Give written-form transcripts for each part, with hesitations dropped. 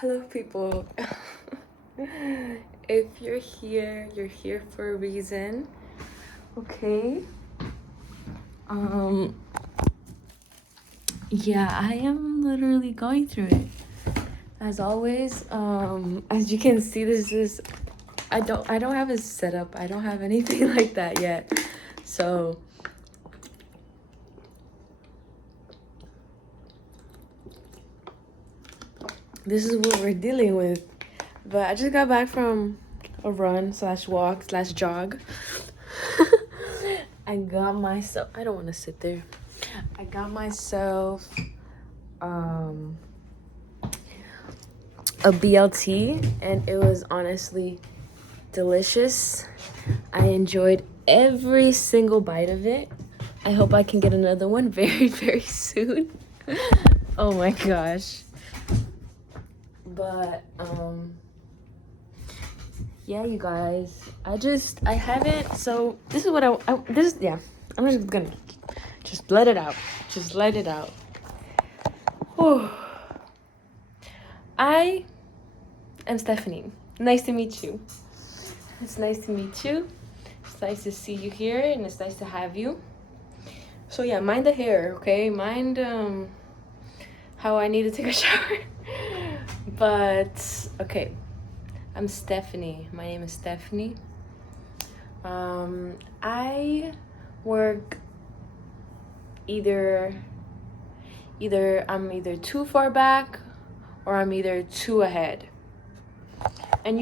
Hello, people. If you're here for a reason. Okay. Um. Yeah, I am literally going through it. As always. As you can see, this is. I don't have a setup. I don't have anything like that yet. So. This is what we're dealing with. But I just got back from a run slash walk slash jog. I got myself. I don't want to sit there. I got myself a BLT, and it was honestly delicious. I enjoyed every single bite of it. I hope I can get another one very, very soon. Oh my gosh. But yeah, you guys, I haven't. So this is what I'm just gonna just let it out. Just let it out. Whew. I am Stephanie. Nice to meet you. It's nice to meet you. It's nice to see you here, and it's nice to have you. So yeah, mind the hair, okay? Mind how I need to take a shower. But okay, I'm Stephanie. My name is Stephanie. I work either I'm either too far back or I'm either too ahead. And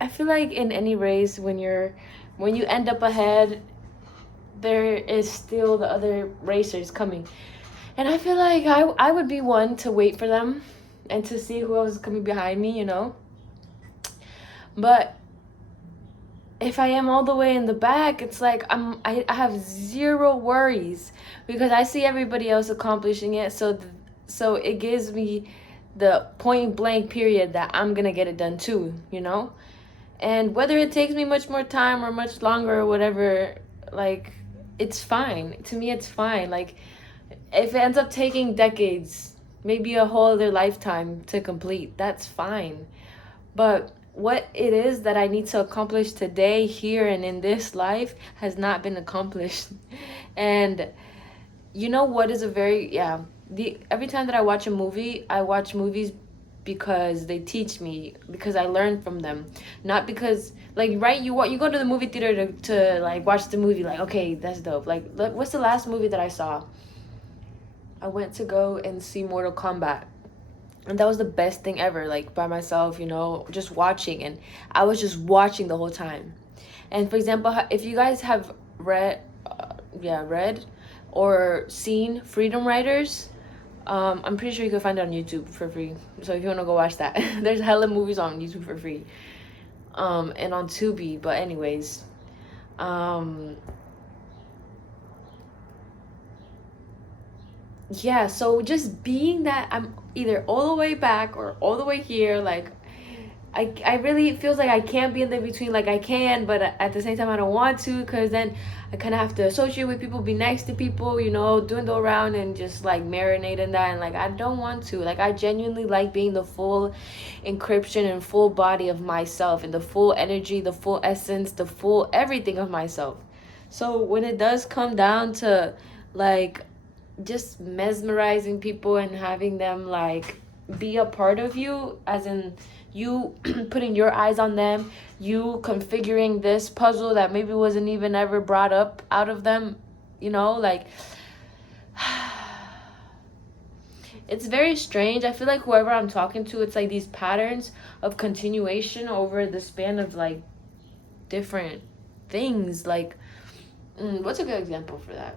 I feel like in any race, when you end up ahead, there is still the other racers coming. And I feel like I would be one to wait for them and to see who else is coming behind me, But if I am all the way in the back, it's like I have zero worries because I see everybody else accomplishing it. So it gives me the point blank period that I'm gonna get it done too, And whether it takes me much more time or much longer or whatever, like, it's fine. To me, it's fine. Like, if it ends up taking decades, maybe a whole other lifetime to complete, that's fine. But what it is that I need to accomplish today, here, and in this life has not been accomplished. And you know what is a very, yeah, every time that I watch movies because they teach me, because I learn from them, not because, like, right, you go to the movie theater to like watch the movie, like, okay, that's dope. Like, what's the last movie that I saw? I went to go and see Mortal Kombat, and that was the best thing ever, like, by myself, just watching. And I was just watching the whole time. And for example, if you guys have read or seen Freedom Riders, I'm pretty sure you can find it on YouTube for free. So if you want to go watch that, there's hella movies on YouTube for free, and on Tubi. But anyways, yeah, so just being that I'm either all the way back or all the way here, like, I really, it feels like I can't be in the between. Like, I can, but at the same time I don't want to, because then I kind of have to associate with people, be nice to people, dwindle around and just like marinate in that. And like, I don't want to. Like, I genuinely like being the full encryption and full body of myself, and the full energy, the full essence, the full everything of myself. So when it does come down to like just mesmerizing people and having them like be a part of you, as in you putting your eyes on them, you configuring this puzzle that maybe wasn't even ever brought up out of them, like, it's very strange. I feel like whoever I'm talking to, it's like these patterns of continuation over the span of like different things. Like, what's a good example for that?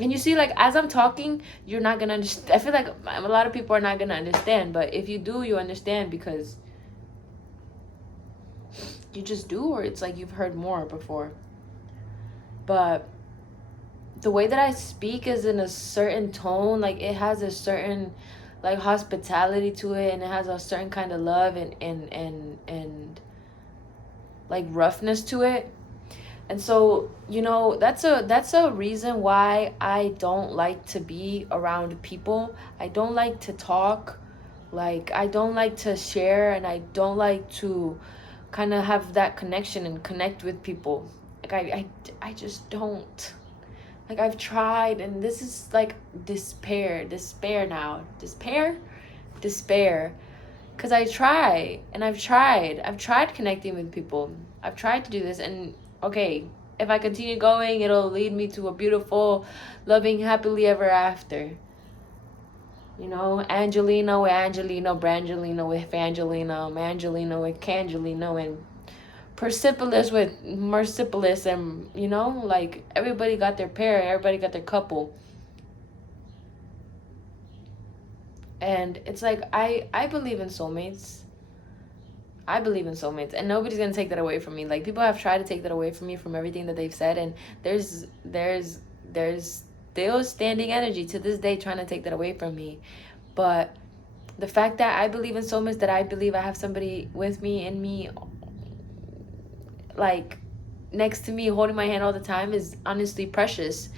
And you see, like, as I'm talking, you're not gonna understand. I feel like a lot of people are not gonna understand, but if you do, you understand because you just do, or it's like you've heard more before. But the way that I speak is in a certain tone, like, it has a certain like hospitality to it, and it has a certain kind of love and like roughness to it. And so, that's a reason why I don't like to be around people. I don't like to talk Like, I don't like to share, and I don't like to kind of have that connection and connect with people. Like, I just don't. Like, I've tried, and this is like despair now. Despair. Because I've tried connecting with people. I've tried to do this, and okay, if I continue going, it'll lead me to a beautiful, loving, happily ever after. You know, Angelino with Angelino, Brangelino with Fangelino, Mangelino with Cangelino, and Persepolis with Mercipolis, and you know, like, everybody got their pair, everybody got their couple. And it's like, I believe in soulmates. I believe in soulmates, and nobody's gonna take that away from me. Like, people have tried to take that away from me from everything that they've said, and there's still standing energy to this day trying to take that away from me. But the fact that I believe in soulmates, that I believe I have somebody with me, in me, like, next to me, holding my hand all the time, is honestly precious.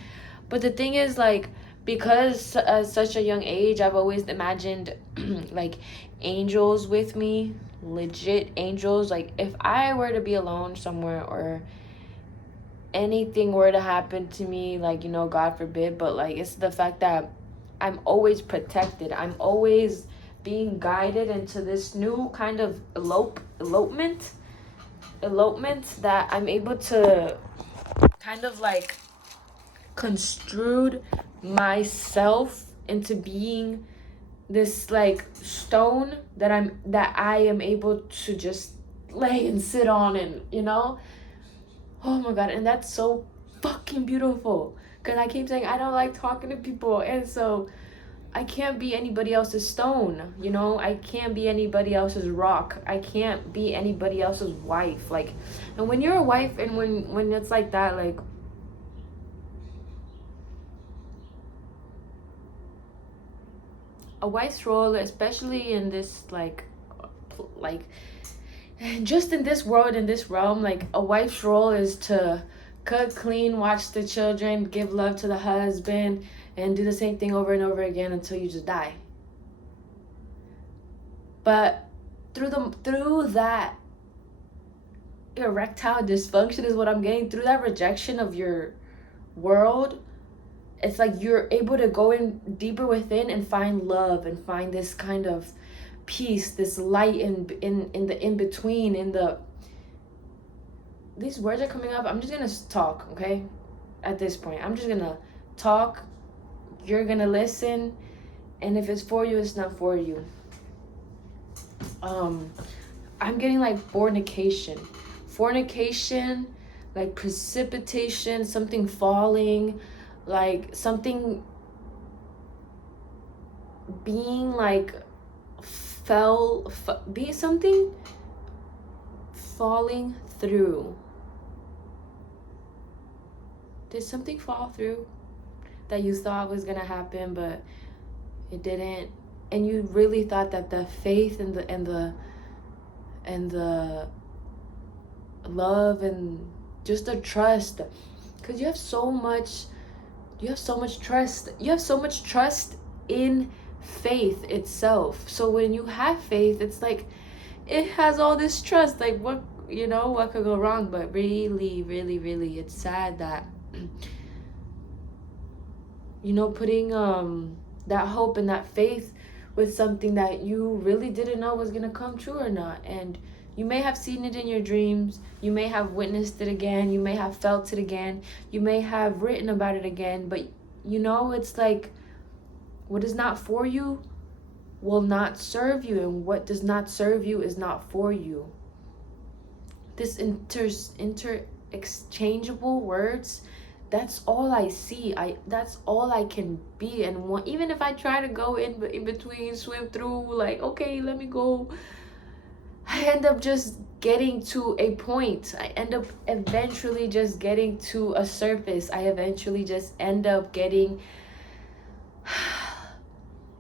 But the thing is, like, because at such a young age, I've always imagined like angels with me, legit angels. Like, if I were to be alone somewhere, or anything were to happen to me, like, you know, God forbid, but like, it's the fact that I'm always protected. I'm always being guided into this new kind of elopement that I'm able to kind of like construed myself into being this like stone that I am able to just lay and sit on, and you know, oh my god, and that's so fucking beautiful, because I keep saying I don't like talking to people, and so I can't be anybody else's stone, you know? I can't be anybody else's rock. I can't be anybody else's wife. Like, and when you're a wife, and when it's like that, like, a wife's role, especially in this like just in this world, in this realm, like, a wife's role is to cook, clean, watch the children, give love to the husband, and do the same thing over and over again until you just die. But through that erectile dysfunction is what I'm getting, through that rejection of your world, it's like you're able to go in deeper within and find love, and find this kind of peace, this light in the in between, in the, these words are coming up. I'm just gonna talk, okay? At this point, I'm just gonna talk. You're gonna listen, and if it's for you, it's not for you. I'm getting like fornication, like precipitation, something falling, like something being like be something falling through. Did something fall through that you thought was gonna happen, but it didn't? And you really thought that the faith and the love and just the trust, because you have so much trust in faith itself. So when you have faith, it's like it has all this trust. Like, what, you know, what could go wrong? But really, really, really, it's sad that you know, putting that hope and that faith with something that you really didn't know was gonna come true or not. And you may have seen it in your dreams, you may have witnessed it again, you may have felt it again, you may have written about it again, but you know, it's like, what is not for you will not serve you, and what does not serve you is not for you. This interchangeable words, that's all I see. That's all I can be. And even if I try to go in between, swim through, like, okay, let me go, I end up just getting to a point. I end up eventually just getting to a surface. I eventually just end up getting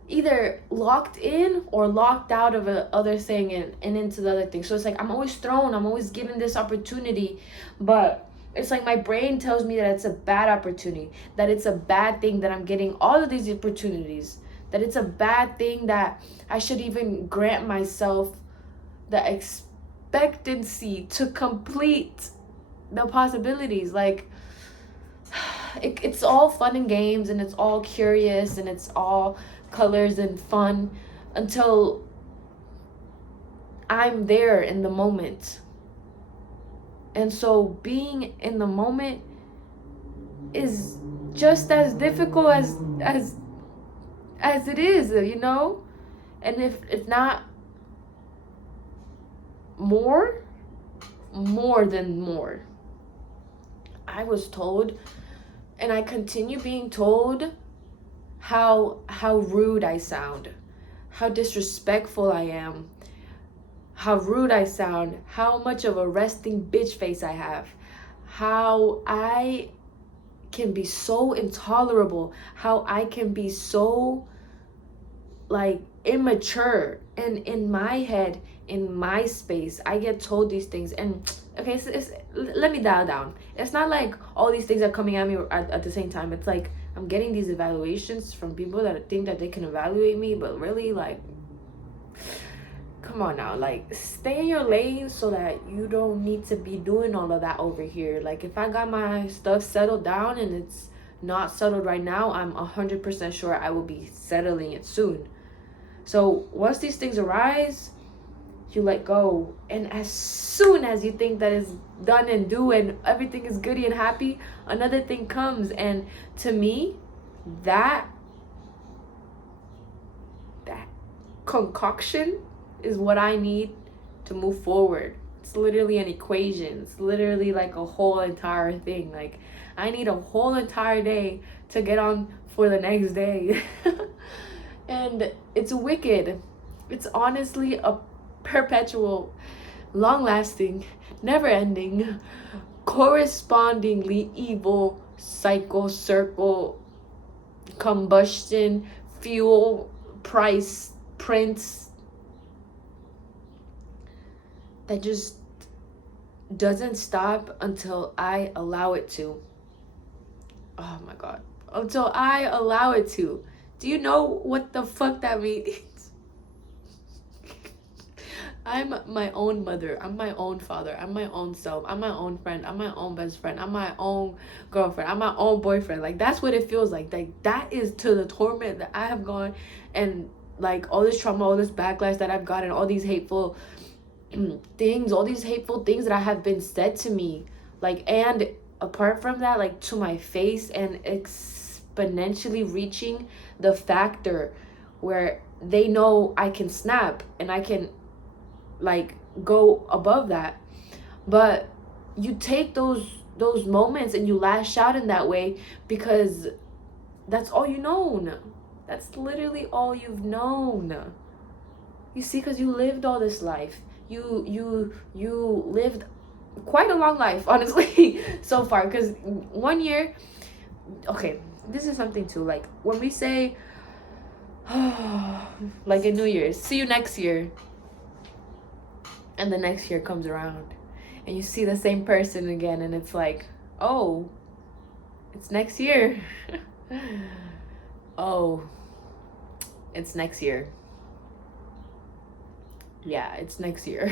either locked in or locked out of a other thing, and into the other thing. So it's like I'm always given this opportunity, but it's like my brain tells me that it's a bad opportunity, that it's a bad thing that I'm getting all of these opportunities, that it's a bad thing, that I should even grant myself the expectancy to complete the possibilities. Like, it's all fun and games, and it's all curious, and it's all colors and fun until I'm there in the moment. And so being in the moment is just as difficult as it is, you know? And if not more than more. I was told, and I continue being told, how rude I sound, how disrespectful I am, how rude I sound, how much of a resting bitch face I have, how I can be so intolerable, how I can be so like immature. And in my head, in my space, I get told these things. And okay, so let me dial down. It's not like all these things are coming at me at the same time. It's like I'm getting these evaluations from people that think that they can evaluate me, but really, like, come on now, like, stay in your lane so that you don't need to be doing all of that over here. Like, if I got my stuff settled down and it's not settled right now, I'm 100% sure I will be settling it soon. So once these things arise, you let go. And as soon as you think that is done and do and everything is goody and happy, another thing comes. And to me, that concoction is what I need to move forward. It's literally an equation. It's literally like a whole entire thing. Like, I need a whole entire day to get on for the next day. And it's wicked. It's honestly a perpetual, long-lasting, never-ending, correspondingly evil cycle, circle, combustion, fuel, price, prints, that just doesn't stop until I allow it to. Oh my God. Until I allow it to. Do you know what the fuck that means? I'm my own mother. I'm my own father. I'm my own self. I'm my own friend. I'm my own best friend. I'm my own girlfriend. I'm my own boyfriend. Like, that's what it feels like. Like, that is to the torment that I have gone, and like all this trauma, all this backlash that I've gotten, all these hateful things, all these hateful things that I have been said to me. Like, and apart from that, like, to my face, and exponentially reaching the factor where they know I can snap and I can, like, go above that. But you take those moments and you lash out in that way because that's all you known. That's literally all you've known. You see, because you lived all this life. You lived quite a long life, honestly, so far. Because 1 year, okay, this is something too. Like, when we say, like in New Year's, see you next year, and the next year comes around, and you see the same person again, and it's like, oh, it's next year. Oh, it's next year. Yeah, it's next year.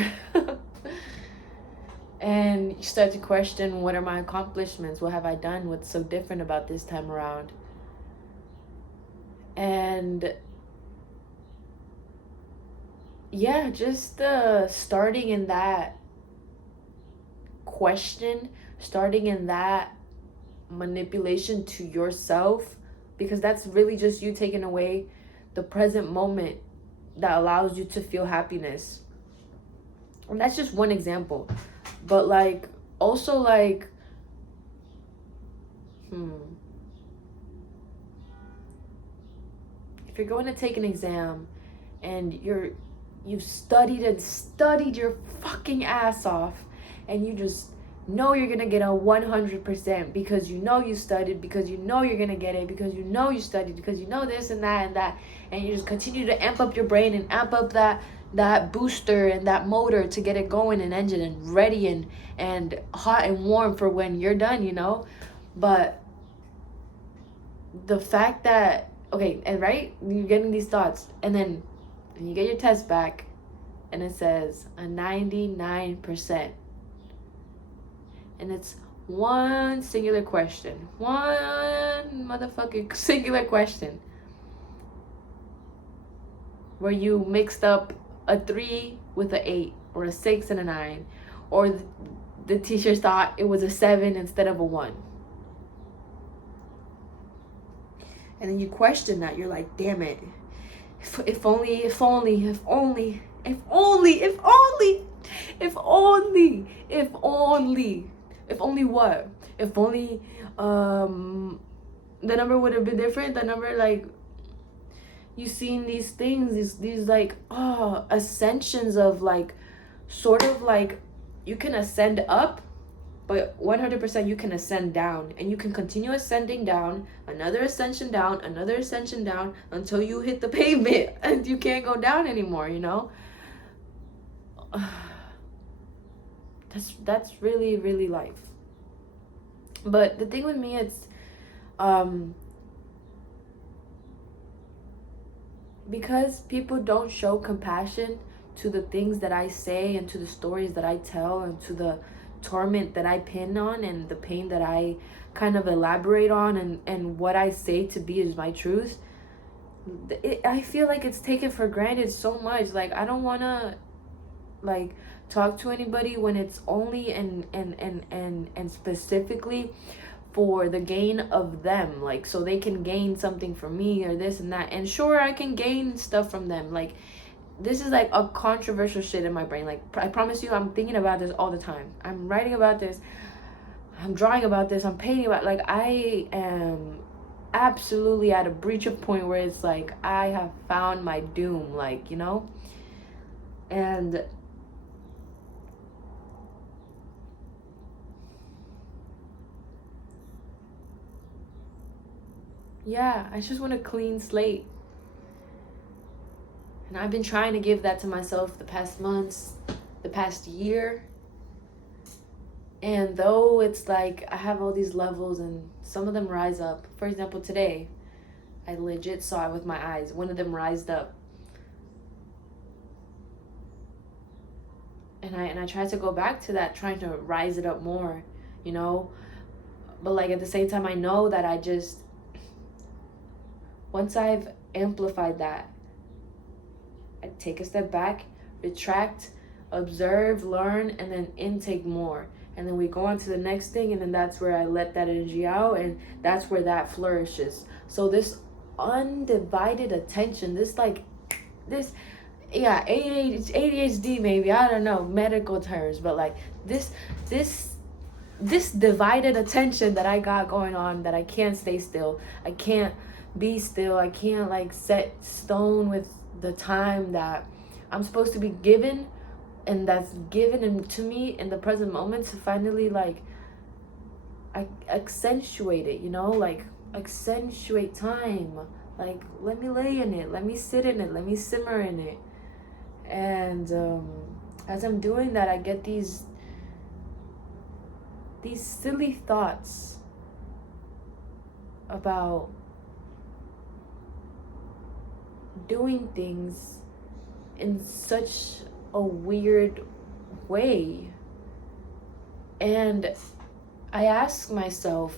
And you start to question, what are my accomplishments? What have I done? What's so different about this time around? And yeah, just starting in that question, starting in that manipulation to yourself, because that's really just you taking away the present moment that allows you to feel happiness. And that's just one example. But like, also, like, if you're going to take an exam and you've studied and studied your fucking ass off, and you just know you're gonna get a 100% because you know you studied, because you know you're gonna get it, because you know you studied, because you know this and that and that, and you just continue to amp up your brain and amp up that booster and that motor to get it going, and engine and ready and hot and warm for when you're done, you know. But the fact that, Okay, and right, you're getting these thoughts, and then you get your test back, and it says a 99%, and it's one singular question, one motherfucking singular question, where you mixed up a 3 with an 8, or a 6 and a 9, or the teachers thought it was a 7 instead of a 1. And then you question that. You're like, damn it. If only, if only, if only, if only, if only, if only, if only, if only what? If only the number would have been different. The number, like, you seen these things, these like ascensions of, like, sort of like, you can ascend up, but 100% you can ascend down, and you can continue ascending down, another ascension down, another ascension down, until you hit the pavement and you can't go down anymore, you know. That's really, really life. But the thing with me, it's because people don't show compassion to the things that I say, and to the stories that I tell, and to the torment that I pin on, and the pain that I kind of elaborate on, and what I say to be is my truth. I feel like it's taken for granted so much. Like, I don't want to, like, talk to anybody when it's only and specifically for the gain of them, like, so they can gain something from me, or this and that. And sure, I can gain stuff from them. Like, this is like a controversial shit in my brain. Like, I promise you, I'm thinking about this all the time. I'm writing about this, I'm drawing about this, I'm painting about, like, I am absolutely at a breaching point where it's like I have found my doom, like, you know. And yeah, I just want a clean slate. And I've been trying to give that to myself the past months, the past year. And though it's like I have all these levels, and some of them rise up. For example, today, I legit saw it with my eyes. One of them rised up. And I tried to go back to that, trying to rise it up more, you know. But, like, at the same time, I know that I just, once I've amplified that, I take a step back, retract, observe, learn, and then intake more. And then we go on to the next thing, and then that's where I let that energy out, and that's where that flourishes. So this undivided attention, this, like, this, yeah, ADHD maybe, I don't know, medical terms, but, like, this divided attention that I got going on, that I can't stay still, I can't be still, I can't, like, set stone with the time that I'm supposed to be given, and that's given to me in the present moment, to finally, like, I accentuate it, you know, like, accentuate time, like, let me lay in it, let me sit in it, let me simmer in it. And as I'm doing that, I get these silly thoughts about doing things in such a weird way. And I ask myself,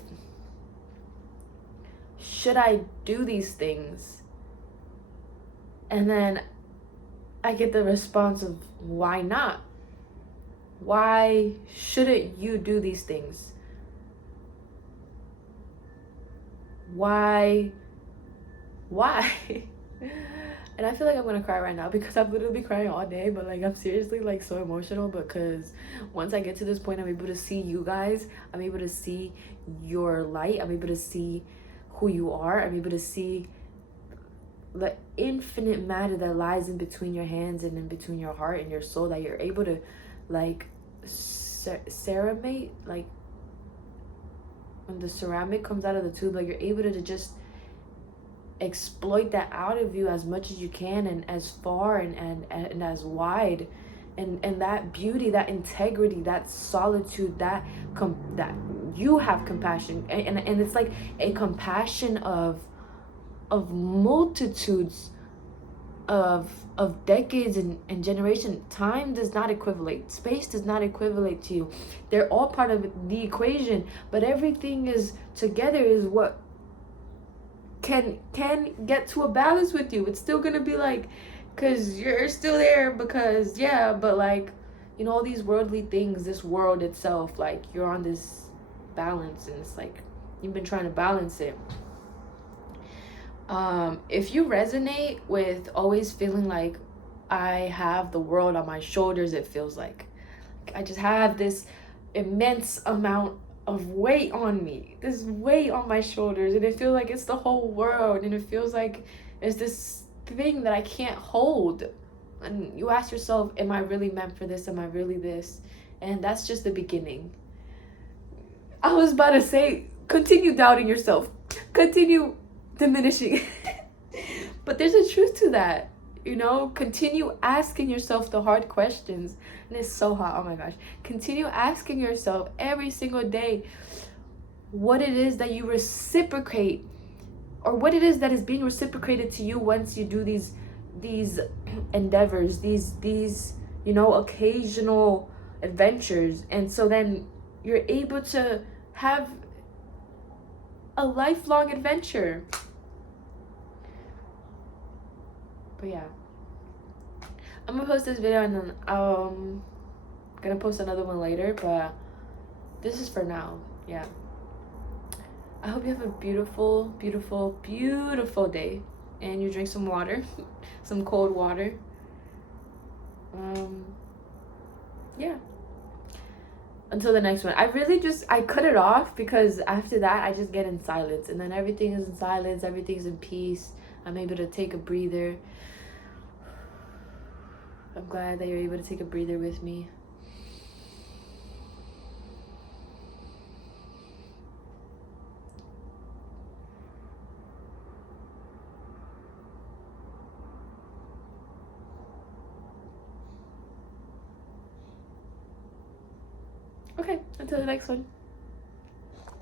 should I do these things? And then I get the response of, why not? Why shouldn't you do these things? Why? And I feel like I'm gonna cry right now, because I've literally been crying all day, but, like, I'm seriously, like, so emotional, because once I get to this point, I'm able to see you guys, I'm able to see your light, I'm able to see who you are, I'm able to see the infinite matter that lies in between your hands, and in between your heart and your soul, that you're able to, like, ceramate, like, when the ceramic comes out of the tube, like, you're able to just exploit that out of you as much as you can, and as far and as wide, and that beauty, that integrity, that solitude, that you have compassion, and it's like a compassion of of multitudes of decades and generation. Time does not equivalent, space does not equivalent to you. They're all part of the equation, but everything is together is what can get to a balance with you. It's still gonna be like, because you're still there, because yeah, but like, you know, all these worldly things, this world itself, like you're on this balance, and it's like you've been trying to balance it. If you resonate with always feeling like I have the world on my shoulders, it feels like I just have this immense amount of weight on me, this weight on my shoulders, and it feels like it's the whole world, and it feels like it's this thing that I can't hold. And you ask yourself, am I really meant for this? Am I really this? And that's just the beginning. I was about to say, continue doubting yourself, continue diminishing. But there's a truth to that. You know, continue asking yourself the hard questions. And it's so hot. Oh my gosh. Continue asking yourself every single day what it is that you reciprocate, or what it is that is being reciprocated to you once you do these endeavors, these you know, occasional adventures. And so then you're able to have a lifelong adventure. But yeah, I'm gonna post this video, and then gonna post another one later, but this is for now. Yeah, I hope you have a beautiful, beautiful, beautiful day, and you drink some water, some cold water. Yeah, until the next one. I cut it off because after that I just get in silence, and then everything is in silence, everything's in peace. I'm able to take a breather. I'm glad that you're able to take a breather with me. Okay, until the next one.